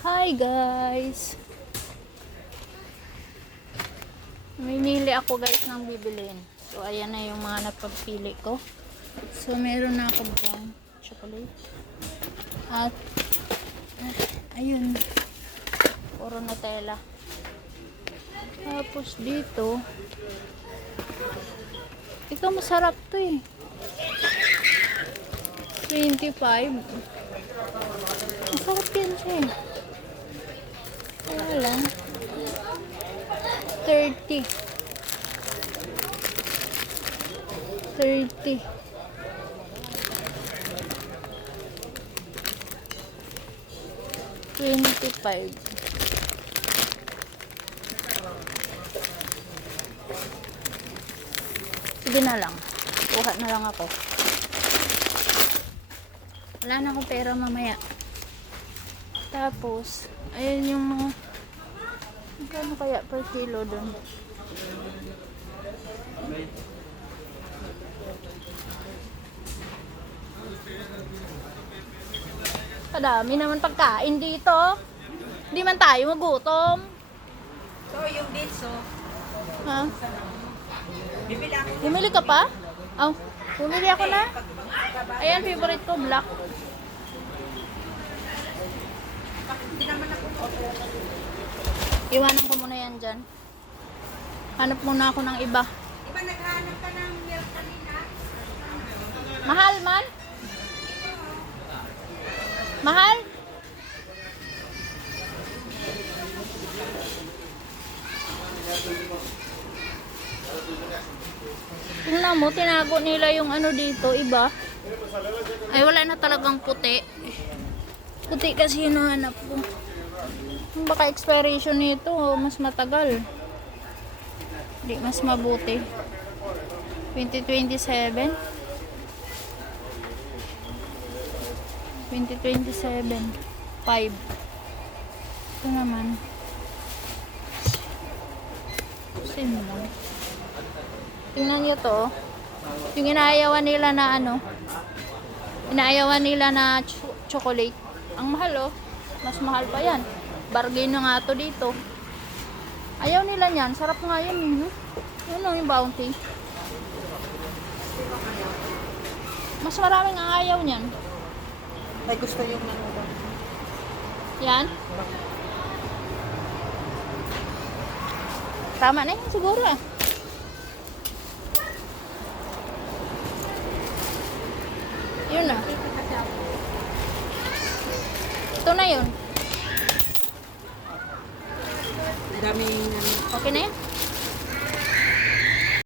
Hi guys! Mamimili ako guys ng bibilin. So ayan na yung mga napagpili ko. So meron na ako dyan chocolate. At ayun, puro Nutella. Tapos dito, ito masarap to eh. 25. Masarap yan siya eh. Kaya lang 30. 30. $25. Sige na lang. Kuha na lang ako. Wala na akong pera mamaya. Tapos, ayun yung mga magkano kaya per kilo dun? Kadami naman pagkain dito. Hindi man tayo magutom. So, yung dates, oh. Ha? Bibili ako. Bumili ka pa? Oh, bumili ako na. Ayan, favorite ko, black. Hindi naman ako. Iwanan ko muna yan dyan. Hanap muna ako ng iba. Iba naghahanap ka ng milk kanina? Mahal man? Mahal? Tingnan mo, tinago nila yung ano dito, iba. Ay, wala na talagang puti. Puti kasi yung hanap ko. Baka expiration nito, mas matagal. Hindi, mas mabuti. 2027. 2027. 5. Ito naman. Sino lang. Tingnan nyo to. Yung inaayawan nila na ano. Inaayawan nila na chocolate. Ang mahal oh. Mas mahal pa yan. Bargain na nga to dito. Ayaw nila yan. Sarap nga yun. Yun lang yung Bounty. Mas maraming ang ayaw niyan. May gusto yung ano. Yan. Tama na yun siguro ah. Yun na. Ito na yun. Daming ano. Okay na yan?